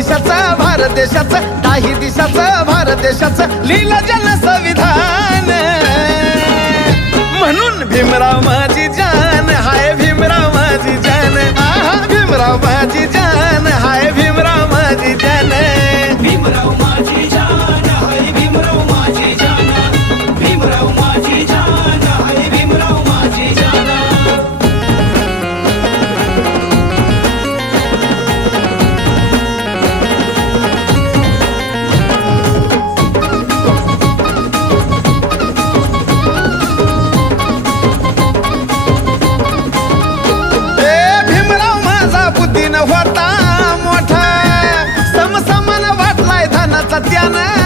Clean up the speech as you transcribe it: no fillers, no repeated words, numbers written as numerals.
दिशाचं भारत देशाचं, दाही दिशाचं भारत देशाचं लिहिलं जन संविधान. म्हणून भीमराव माझी जान, हाय भीमराव माझी जान, आहा भीमराव माझी जान, हाय भीमराव माझी जान. भीमराव माझी जान, हाय भीमराव माझी जान, भीमराव माझी जान, हाय भीमराव माझी जान. होता मोठा समसमान वाटलाय धनाचा त्यानं.